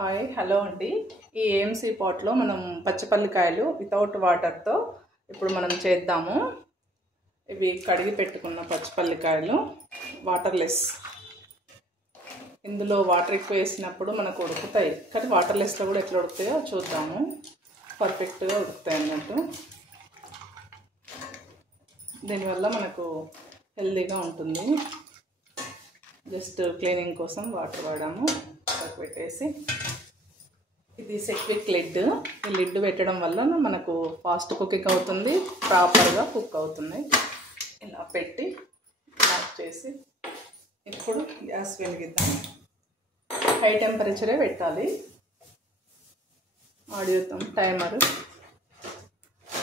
Hi hello అండి. ఈ AMC పాట్లో మనం పచ్చిపల్లికాయలు వితౌట్ వాటర్తో ఇప్పుడు మనం చేద్దాము. ఇవి కడిగి పెట్టుకున్న పచ్చిపల్లికాయలు వాటర్లెస్. ఇందులో వాటర్ ఎక్కువ వేసినప్పుడు మనకు ఉడుకుతాయి, కానీ వాటర్లెస్లో కూడా ఎట్లా ఉడుకుతాయో చూద్దాము. పర్ఫెక్ట్గా ఉడుకుతాయి అన్నట్టు. దీనివల్ల మనకు హెల్తీగా ఉంటుంది. జస్ట్ క్లీనింగ్ కోసం వాటర్ వాడాము. పెట్టేసి ఇది సెక్విక్ లిడ్. ఈ లిడ్ పెట్టడం వల్ల మనకు ఫాస్ట్ కుకింగ్ అవుతుంది, ప్రాపర్గా కుక్ అవుతుంది. ఇలా పెట్టి లాక్ చేసి ఇప్పుడు గ్యాస్ వెలిగిద్దాం. హై టెంపరేచరే పెట్టాలి. ఆడియోతాం టైమర్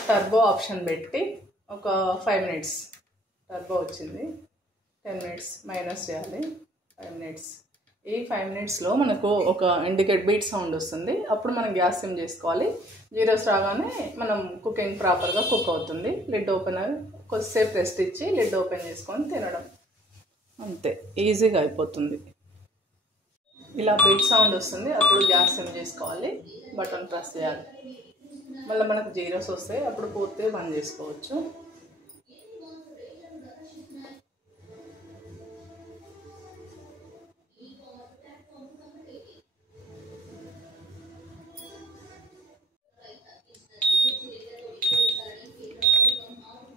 టర్బో ఆప్షన్ పెట్టి ఒక 5 minutes. టర్బో వచ్చింది. 10 minutes మైనస్ చేయాలి. 5 minutes. ఈ 5 minutesలో మనకు ఒక ఇండికేట్ బీట్ సౌండ్ వస్తుంది. అప్పుడు మనం గ్యాస్ సిమ్ చేసుకోవాలి. జీరోస్ రాగానే మనం కుకింగ్ ప్రాపర్గా కుక్ అవుతుంది. లిడ్ ఓపెన్ అయ్యి కొద్దిసేపు రెస్ట్ ఇచ్చి లిడ్ ఓపెన్ చేసుకొని తినడం, అంతే. ఈజీగా అయిపోతుంది. ఇలా బీట్ సౌండ్ వస్తుంది, అప్పుడు గ్యాస్ సిమ్ చేసుకోవాలి. బటన్ ప్రెస్ చేయాలి. మళ్ళీ మనకు జీరోస్ వస్తాయి, అప్పుడు పూర్తిగా బంద్ చేసుకోవచ్చు.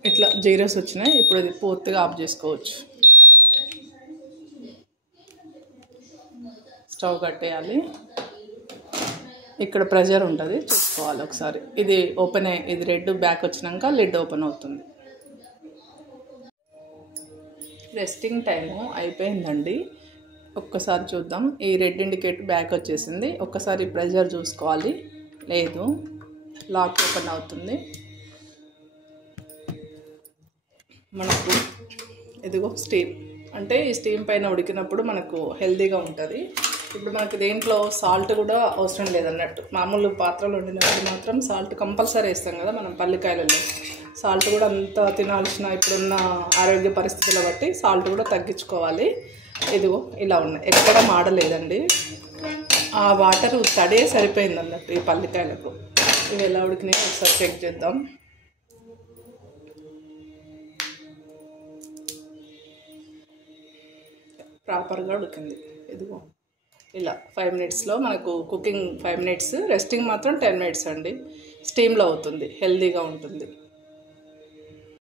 ఇట్లా జీరోస్ వచ్చినాయి. ఇప్పుడు ఇది పూర్తిగా ఆఫ్ చేసుకోవచ్చు. స్టవ్ కట్టేయాలి. ఇక్కడ ప్రెషర్ ఉంటుంది, చూసుకోవాలి ఒకసారి. ఇది ఓపెన్ ఇది రెడ్ బ్యాక్ వచ్చినాక లిడ్ ఓపెన్ అవుతుంది. రెస్టింగ్ టైము అయిపోయిందండి. ఒక్కసారి చూద్దాం. ఈ రెడ్ ఇండికేట్ బ్యాక్ వచ్చేసింది. ఒక్కసారి ప్రెషర్ చూసుకోవాలి. లేదు, లాక్ ఓపెన్ అవుతుంది. మనకు ఇదిగో స్టీమ్, అంటే ఈ స్టీమ్ పైన ఉడికినప్పుడు మనకు హెల్తీగా ఉంటుంది. ఇప్పుడు మనకి దేంట్లో సాల్ట్ కూడా అవసరం లేదన్నట్టు. మామూలు పాత్రలు వండినప్పుడు మాత్రం సాల్ట్ కంపల్సరీ వేస్తాం కదా మనం పల్లికాయలలో. సాల్ట్ కూడా అంత తినాల్సిన ఇప్పుడున్న ఆరోగ్య పరిస్థితుల బట్టి సాల్ట్ కూడా తగ్గించుకోవాలి. ఇదిగో ఇలా ఉన్నాయి, ఎక్కడ మాడలేదండి. ఆ వాటర్ తడే సరిపోయింది అన్నట్టు ఈ పల్లికాయలకు. ఇవి ఎలా ఉడికినాయి ఒకసారి చెక్ చేద్దాం. ప్రాపర్గా ఉడికింది. ఇదిగో ఇలా 5 minutesలో మనకు కుకింగ్ 5 minutes, రెస్టింగ్ మాత్రం 10 minutes అండి. స్టీమ్లో అవుతుంది, హెల్తీగా ఉంటుంది.